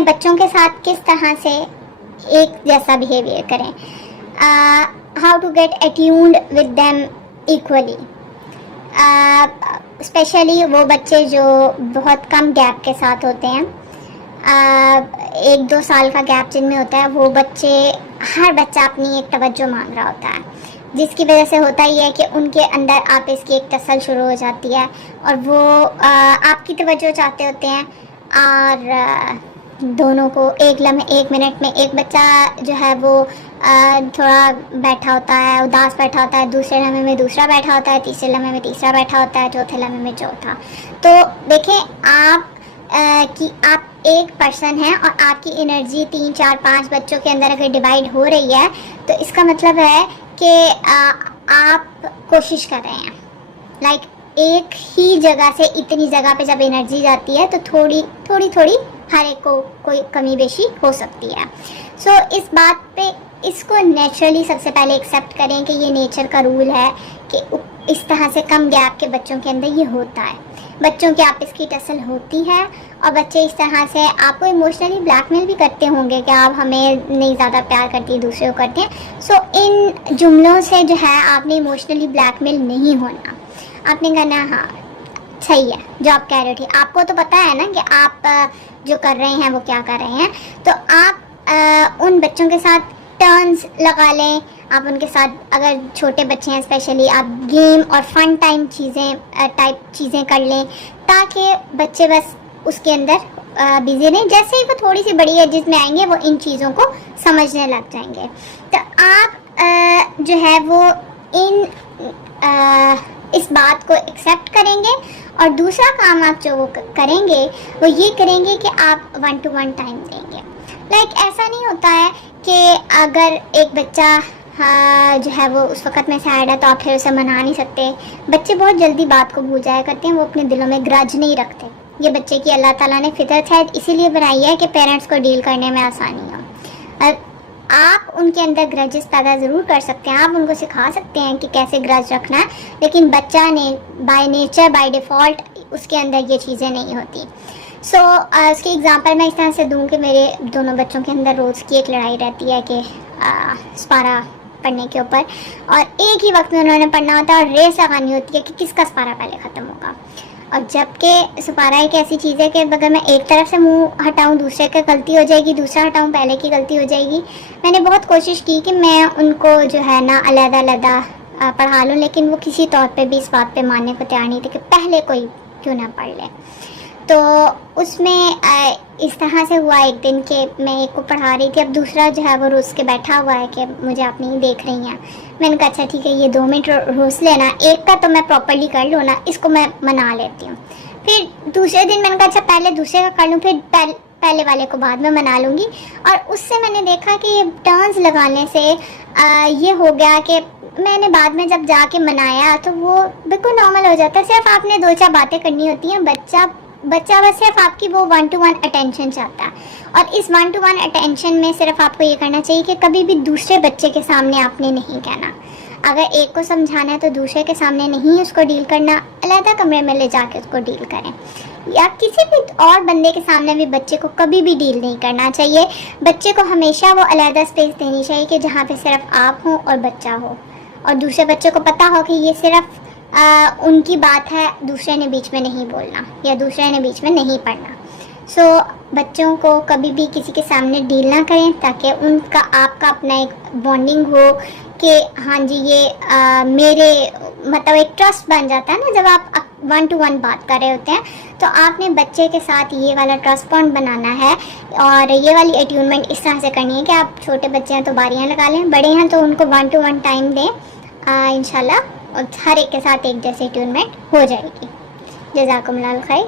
अपने बच्चों के साथ किस तरह से एक जैसा बिहेवियर करें, how to get attuned with them equally, specially वो बच्चे जो बहुत कम गैप के साथ होते हैं, 1-2 साल का गैप जिनमें होता है, वो बच्चे, हर बच्चा अपनी एक तवज्जो मांग रहा होता है, जिसकी वजह से होता ही है कि उनके अंदर आपस की एक टसल शुरू हो जाती है और वो आपकी तवज्जो चाहते होते हैं। और दोनों को एक मिनट में एक बच्चा जो है वो थोड़ा बैठा होता है, उदास बैठा होता है, दूसरे लम्हे में दूसरा बैठा होता है, तीसरे लम्हे में तीसरा बैठा होता है, चौथे लम्हे में चौथा। तो देखें आप कि आप एक पर्सन हैं और आपकी एनर्जी 3-4-5 बच्चों के अंदर अगर डिवाइड हो रही है तो इसका मतलब है कि आप कोशिश कर रहे हैं। लाइक एक ही जगह से इतनी जगह पे जब एनर्जी जाती है तो थोड़ी थोड़ी हर एक को कोई कमी बेशी हो सकती है। सो इस बात पे इसको नेचुरली सबसे पहले एक्सेप्ट करें कि ये नेचर का रूल है कि इस तरह से कम गैप के बच्चों के अंदर ये होता है। बच्चों की आपस की टसल होती है और बच्चे इस तरह से आपको इमोशनली ब्लैकमेल भी करते होंगे कि आप हमें नहीं ज़्यादा प्यार करती, दूसरे को करते हैं। सो इन जुमलों से जो है आपने इमोशनली ब्लैकमेल नहीं होना, आपने कहना हाँ सही है जो आप कह रहे हो, ठीक। आपको तो पता है ना कि आप जो कर रहे हैं वो क्या कर रहे हैं, तो आप उन बच्चों के साथ टर्न्स लगा लें। आप उनके साथ, अगर छोटे बच्चे हैं स्पेशली, आप गेम और फन चीज़ें कर लें ताकि बच्चे बस उसके अंदर बिजी रहें। जैसे ही वो थोड़ी सी बड़ी एज में आएंगे वो इन चीज़ों को समझने लग जाएंगे। तो आप जो है वो इस बात को एक्सेप्ट करेंगे और दूसरा काम आप जो वो करेंगे वो ये करेंगे कि आप 1-to-1 टाइम देंगे। लाइक ऐसा नहीं होता है कि अगर एक बच्चा जो है वो उस वक़्त में सैड है तो आप फिर उसे मना नहीं सकते। बच्चे बहुत जल्दी बात को भूल जाया करते हैं, वो अपने दिलों में ग्रज नहीं रखते। ये बच्चे की अल्लाह ताला ने फितरत शायद इसीलिए बनाई है कि पेरेंट्स को डील करने में आसानी हो। आप उनके अंदर ग्रजेस पैदा ज़रूर कर सकते हैं, आप उनको सिखा सकते हैं कि कैसे ग्रज रखना है, लेकिन बच्चा ने बाय नेचर बाय डिफ़ॉल्ट उसके अंदर ये चीज़ें नहीं होती। सो उसकी एग्जांपल मैं इस तरह से दूँ कि मेरे दोनों बच्चों के अंदर रोज़ की एक लड़ाई रहती है कि स्पारा पढ़ने के ऊपर, और एक ही वक्त में उन्होंने पढ़ना होता है और रेस लगानी होती है कि किसका स्पारा पहले ख़त्म होगा। और जबकि स्पारा एक ऐसी चीज़ है कि अगर मैं एक तरफ से मुंह हटाऊं दूसरे की गलती हो जाएगी, दूसरा हटाऊं पहले की गलती हो जाएगी। मैंने बहुत कोशिश की कि मैं उनको जो है ना अलग-अलग पढ़ा लूँ, लेकिन वो किसी तौर पे भी इस बात पे मानने को तैयार नहीं थे कि पहले कोई क्यों ना पढ़ ले। तो उसमें इस तरह से हुआ एक दिन कि मैं एक को पढ़ा रही थी, अब दूसरा जो है वो रुस के बैठा हुआ है कि मुझे आप नहीं देख रही हैं। मैंने कहा अच्छा ठीक है, ये 2 मिनट रुस लेना, एक का तो मैं प्रॉपर्ली कर लूँ ना, इसको मैं मना लेती हूँ। फिर दूसरे दिन मैंने कहा अच्छा पहले दूसरे का कर लूँ, फिर पहले वाले को बाद में मना लूँगी। और उससे मैंने देखा कि ये टर्न्स लगाने से ये हो गया कि मैंने बाद में जब जाके मनाया तो वो बिल्कुल नॉर्मल हो जाता है। सिर्फ आपने 2-4 बातें करनी होती हैं, बच्चा बस सिर्फ आपकी वो 1-to-1 अटेंशन चाहता है। और इस 1-to-1 अटेंशन में सिर्फ आपको ये करना चाहिए कि कभी भी दूसरे बच्चे के सामने आपने नहीं कहना। अगर एक को समझाना है तो दूसरे के सामने नहीं उसको डील करना, अलग कमरे में ले जाके उसको डील करें। या किसी भी और बंदे के सामने भी बच्चे को कभी भी डील नहीं करना चाहिए। बच्चे को हमेशा वो अलग स्पेस देनी चाहिए कि जहाँ पे सिर्फ आप हो और बच्चा हो, और दूसरे बच्चे को पता हो कि ये सिर्फ उनकी बात है, दूसरे ने बीच में नहीं बोलना या दूसरे ने बीच में नहीं पढ़ना। सो बच्चों को कभी भी किसी के सामने डील ना करें ताकि उनका आपका अपना एक बॉन्डिंग हो कि हाँ जी ये मेरे मतलब एक ट्रस्ट बन जाता है ना जब आप 1-to-1 बात कर रहे होते हैं। तो आपने बच्चे के साथ ये वाला ट्रस्ट बॉन्ड बनाना है और ये वाली अट्यूनमेंट इस तरह से करनी है कि आप छोटे बच्चे हैं तो बारियाँ लगा लें, बड़े हैं तो उनको 1-to-1 टाइम दें इंशाल्लाह, और हर एक के साथ एक जैसे ट्यूनमेंट हो जाएगी। जज़ाकुमुल्लाह खैर।